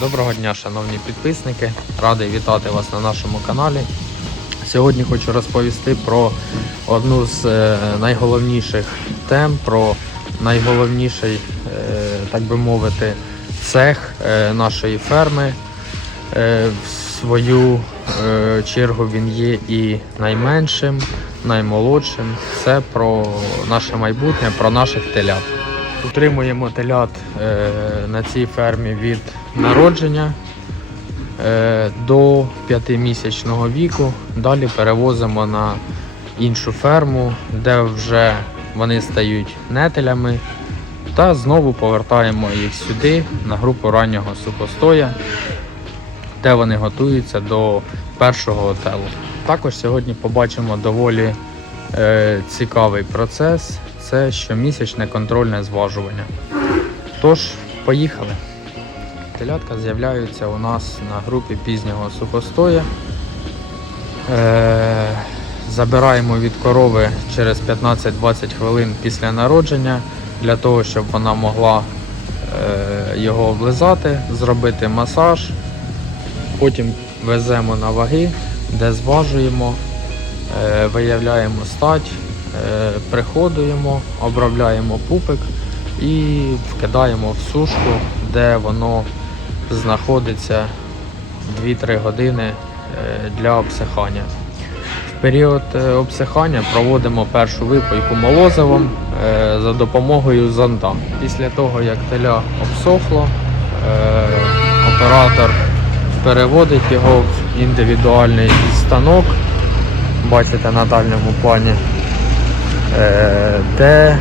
Доброго дня, шановні підписники. Радий вітати вас на нашому каналі. Сьогодні хочу розповісти про одну з е, найголовніших тем, про найголовніший, е, так би мовити, цех е, нашої ферми. В свою чергу він є і найменшим, наймолодшим. Це про наше майбутнє, про наших телят. Утримуємо телят е, на цій фермі від народження е, до 5-місячного віку. Далі перевозимо на іншу ферму, де вже вони стають нетелями. Та знову повертаємо їх сюди на групу раннього сухостоя, де вони готуються до першого отелу. Також сьогодні побачимо доволі е, цікавий процес. Це щомісячне контрольне зважування. Тож, поїхали. Телятка з'являються у нас на групі пізнього сухостоя. Е, забираємо від корови через 15-20 хвилин після народження для того, щоб вона могла е, його облизати, зробити масаж. Потім веземо на ваги, де зважуємо, е, виявляємо стать, приходуємо, обробляємо пупик і вкидаємо в сушку, де воно знаходиться 2-3 години е, для обсихання. В період е, обсихання проводимо першу випойку молозивом е, за допомогою зонда. Після того, як теля обсохло, е, оператор переводить його в індивідуальний станок, бачите на дальньому плані, е, де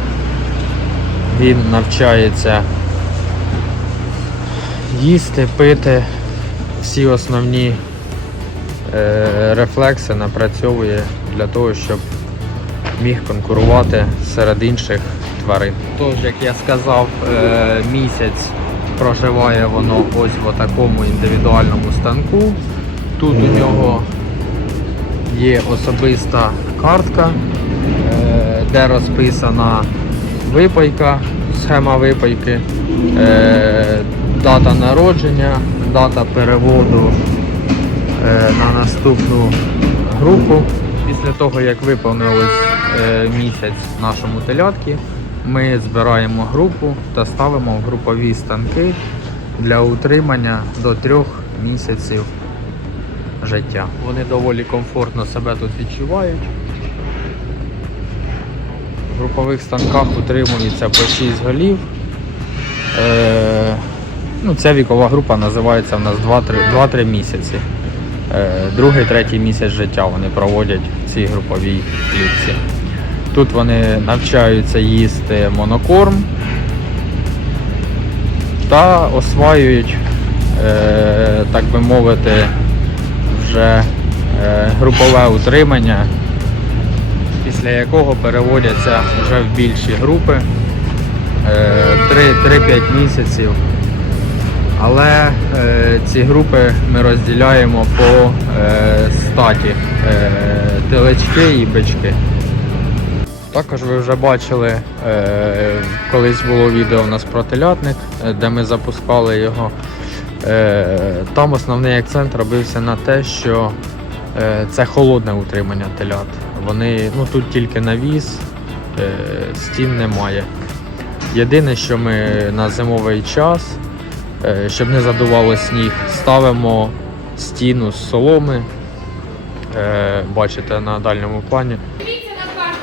він навчається їсти, пити, всі основні е, рефлекси напрацьовує для того, щоб міг конкурувати серед інших тварин. Тож, як я сказав, е, місяць проживає воно ось в такому індивідуальному станку. Тут у нього є особиста картка, е, де розписана випайка, схема випайки, е, дата народження, дата переводу е, на наступну групу. Після того, як виповнилось е, місяць нашому телятки, ми збираємо групу та ставимо в групові станки для утримання до трьох місяців життя. Вони доволі комфортно себе тут відчувають. В групових станках утримується по 6 голів. Е, ну, ця вікова група називається у нас 2-3 2-3 місяці. Е, другий, третій місяць життя вони проводять в цій груповій клітці. Тут вони навчаються їсти монокорм та осваюють, е, так би мовити, вже е, групове утримання, після якого переводяться вже в більші групи е, 3-5 місяців. Але е, ці групи ми розділяємо по е, статі е, телечки і бички. Також ви вже бачили, е, колись було відео у нас про телятник, е, де ми запускали його. Е, там основний акцент робився на те, що е, це холодне утримання телят. Вони ну, тут тільки навіс, е, стін немає. Єдине, що ми на зимовий час, е, щоб не задувало сніг, ставимо стіну з соломи. Е, Бачите на дальньому плані. Дивіться на карту.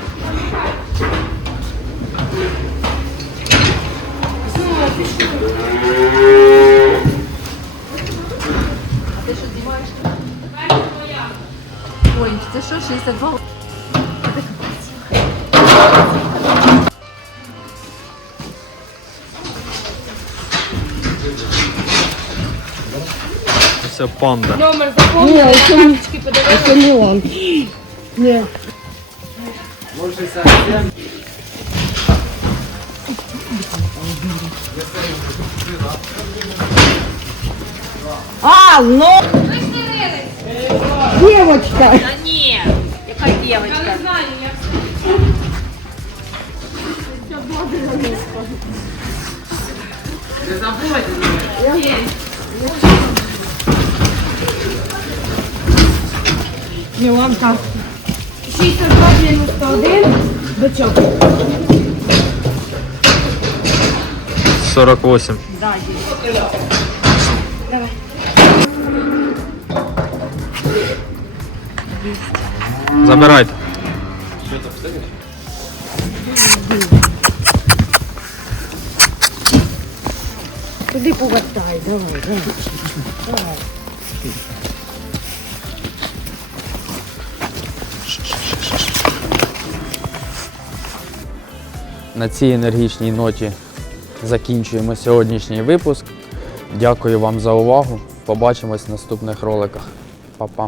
Ой, це що, 62? Це панда. Номер запомнили, карточки подивилися. Это не он. Нет. А, ну, Ви ж не рились. девочка. Та ні, яка Я дівчинка. не знаю, Я, Міланка. 62 91 до чого? 48. Да, є. Забирайте. Туди повертай, давай, давай. На цій енергічній ноті закінчуємо сьогоднішній випуск. Дякую вам за увагу. Побачимось в наступних роликах. Па-па.